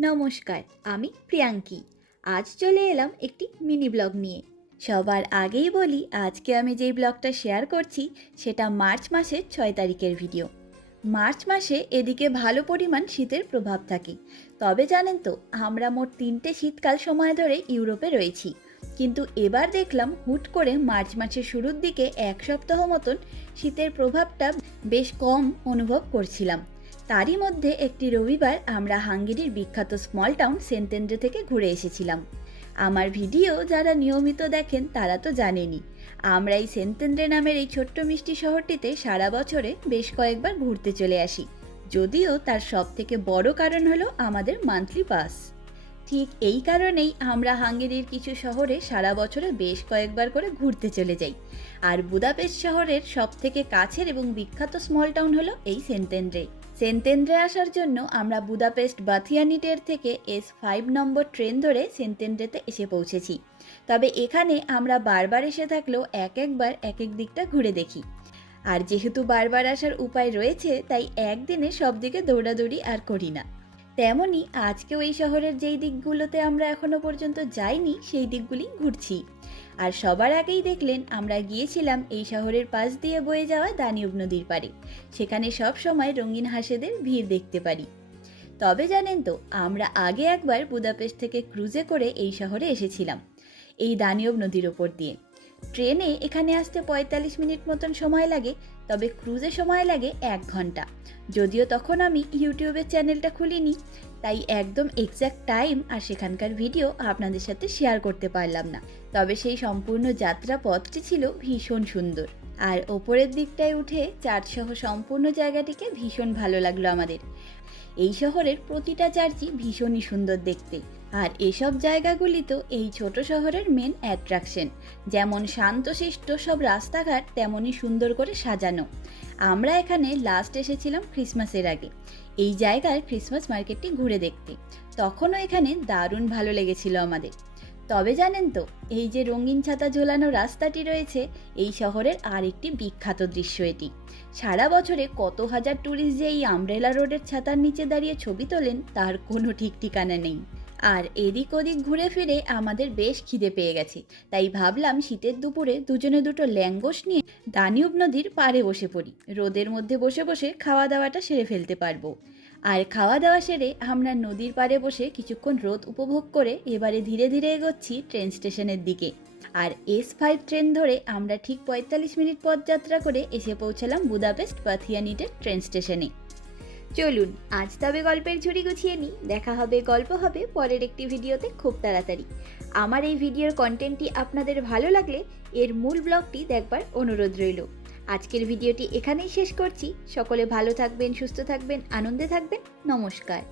নমস্কার, আমি প্রিয়াঙ্কি। আজ চলে এলাম একটি মিনি ব্লগ নিয়ে। সবার আগেই বলি, আজকে আমি যেই ব্লগটা শেয়ার করছি, সেটা মার্চ মাসের ছয় তারিখের ভিডিও। মার্চ মাসে এদিকে ভালো পরিমাণ শীতের প্রভাব থাকে। তবে জানেন তো, আমরা মোট তিনটে শীতকাল সময় ধরে ইউরোপে রয়েছি। কিন্তু এবার দেখলাম, হুট করে মার্চ মাসের শুরুর দিকে এক সপ্তাহ মতন শীতের প্রভাবটা বেশ কম অনুভব করছিলাম। তারই মধ্যে একটি রবিবার আমরা হাঙ্গেরির বিখ্যাত স্মল টাউন সেন্টেন্ডে থেকে ঘুরে এসেছিলাম। আমার ভিডিও যারা নিয়মিত দেখেন তারা তো জানেনি আমরা এই সেন্টেন্ডে নামের এই ছোট্ট মিষ্টি শহরটিতে সারা বছরে বেশ কয়েকবার ঘুরতে চলে আসি। যদিও তার সব থেকে বড় কারণ হলো আমাদের মান্থলি পাস ঠিক এই কারণেই আমরা হাঙ্গেরির কিছু শহরে সারা বছরে বেশ কয়েকবার করে ঘুরতে চলে যাই। আর বুদাপেস্ট শহরের সব থেকে কাছের এবং বিখ্যাত স্মল টাউন হলো এই সেন্টেন্ড্রে সেন্টেন্ড্রে আসার জন্য আমরা বুদাপেস্ট বাথিয়ানিটের থেকে এস ফাইভ নম্বর ট্রেন ধরে সেন্টেন্ড্রেতে এসে পৌঁছেছি। তবে এখানে আমরা বারবার এসে থাকলেও এক একবার এক এক দিকটা ঘুরে দেখি। আর যেহেতু বারবার আসার উপায় রয়েছে, তাই একদিনে সব দিকে দৌড়াদৌড়ি আর করি না। তেমনই আজকেও এই শহরের যেই দিকগুলোতে আমরা এখনও পর্যন্ত যাইনি, সেই দিকগুলি ঘুরছি। আর সবার আগেই দেখলেন, আমরা গিয়েছিলাম এই শহরের পাশ দিয়ে বয়ে যাওয়া দানিউব নদীর পাড়ে। সেখানে সব সময় রঙিন হাঁসেদের ভিড় দেখতে পারি। তবে জানেন তো, আমরা আগে একবার বুদাপেস্ট থেকে ক্রুজে করে এই শহরে এসেছিলাম, এই দানিয়ব নদীর ওপর দিয়ে। ট্রেনে এখানে আসতে পঁয়তাল্লিশ মিনিট মতন সময় লাগে, তবে ক্রুজে সময় লাগে এক ঘণ্টা। যদিও তখন আমি ইউটিউবের চ্যানেলটা খুলিনি, তাই একদম এক্স্যাক্ট টাইম আর সেখানকার ভিডিও আপনাদের সাথে শেয়ার করতে পারলাম না। তবে সেই সম্পূর্ণ যাত্রা পথটি ছিল ভীষণ সুন্দর। আর ওপরের দিকটায় উঠে চার্চসহ সম্পূর্ণ জায়গাটিকে ভীষণ ভালো লাগল আমাদের। এই শহরের প্রতিটা চার্চই ভীষণই সুন্দর দেখতে। আর এসব জায়গাগুলি তো এই ছোট শহরের মেন অ্যাট্রাকশন যেমন শান্তশিষ্ট সব রাস্তাঘাট, তেমনই সুন্দর করে সাজানো। আমরা এখানে লাস্ট এসেছিলাম ক্রিসমাসের আগে। এই জায়গার ক্রিসমাস মার্কেটটি ঘুরে দেখতে। তখনও এখানে দারুণ ভালো লেগেছিল আমাদের। তবে জানেন তো, এই যে রঙিন ছাতা ঝোলানো রাস্তাটি রয়েছে, এই শহরের আরেকটি বিখ্যাত দৃশ্য এটি। সারা বছরে কত হাজার ট্যুরিস্ট যে এই আমব্রেলা রোডের ছাতার নিচে দাঁড়িয়ে ছবি তোলেন, তার কোনো ঠিক ঠিকানা নেই। আর এদিক ওদিক ঘুরে ফিরে আমাদের বেশ খিদে পেয়ে গেছে, তাই ভাবলাম শীতের দুপুরে দুজনে দুটো ল্যাঙ্গোস নিয়ে দানিউব নদীর পাড়ে বসে পড়ি। রোদের মধ্যে বসে বসে খাওয়া দাওয়াটা সেরে ফেলতে পারব। আর খাওয়া দাওয়া সেরে আমরা নদীর পাড়ে বসে কিছুক্ষণ রোদ উপভোগ করে এবারে ধীরে ধীরে এগোচ্ছি ট্রেন স্টেশনের দিকে। আর এস ফাইভ ট্রেন ধরে আমরা ঠিক পঁয়তাল্লিশ মিনিট পথ যাত্রা করে এসে পৌঁছালাম বুদাপেস্ট পাথিয়ানিটের ট্রেন স্টেশনে। চলুন, আজ তবে গল্পের ঝুড়ি গুছিয়ে নিই। দেখা হবে, গল্প হবে, পরের একটি ভিডিওতে খুব তাড়াতাড়ি। আমার এই ভিডিওর কন্টেন্টটি আপনাদের ভালো লাগলে এর মূল ব্লগটি দেখবার অনুরোধ রইল। আজকের ভিডিওটি এখানেই শেষ করছি। সকলে ভালো থাকবেন সুস্থ থাকবেন আনন্দে থাকবেন। নমস্কার।